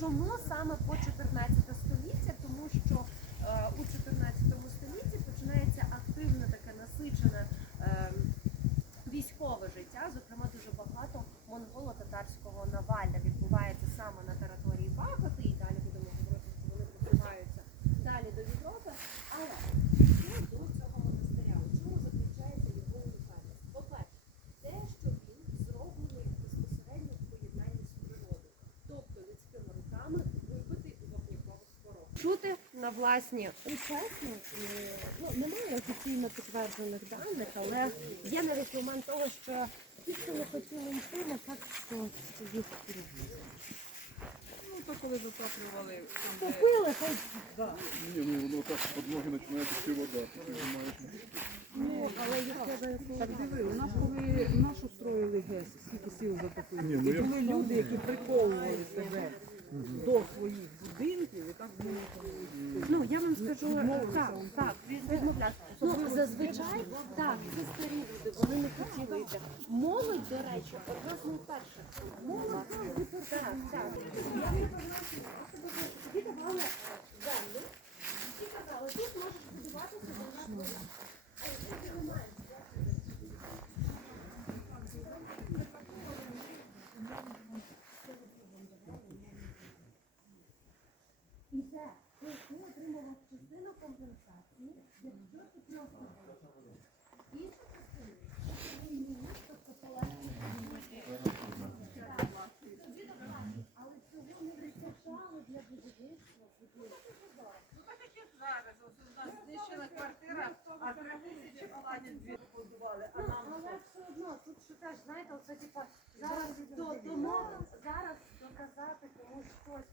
Чому саме по 14 століття? Тому що е, у 14 столітті починається активне таке насичене е, військове життя. Зокрема, дуже багато монголо-татарського навалля порог. Чути на власні чесно, ну немає офіційно підтверджених даних, але є навіть момент того, що ті, хто не хотіли йти, на факт, що їх купили. Ну, то коли затоплювали, там, де Купили, хай Ні, ну воно так з подмоги починає текти вода. ну, але їх треба Так диви, у нас коли нашу строїли ГЕС, скільки сил затопили. Ні, ну і я- були люди, які приковували себе до своїх будинків, і так вони Ну я вам скажу так, так, відмовляюся. Ну зазвичай так, це старі люди, вони не хотіли йти. Молодь, до речі, одна з найперших. Молодь так, так. Я не Тобі давали землю і казали, тут можеш будуватися до нас. Це ти отримував частину компенсації, якщо ти просто іншу частину ти мінус, тобто полегшення. Але цього не вистачало для будівництва. Ну зараз, у нас знищена квартира, а три тисячі платять дві побудували, Ну, але все одно, тут що теж, знаєте, оце типа зараз до домов, зараз доказати комусь щось,